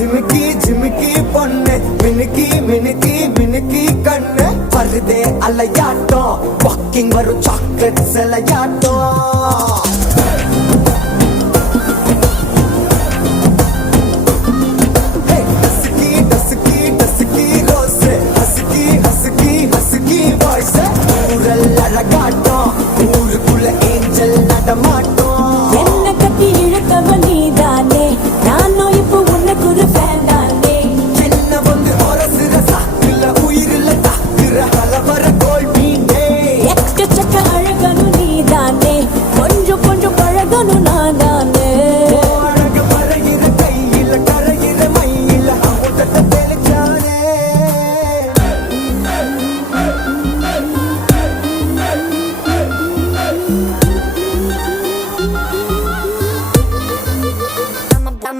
ஜிமிக்கி ஜிமிக்கி பொண்ணு மினுக்கி மினுக்கி மினுக்கி கண்ணு வருதே அலையாட்டம் வாக்கிங் வரும் சாக்லேட் சிலையாட்டம்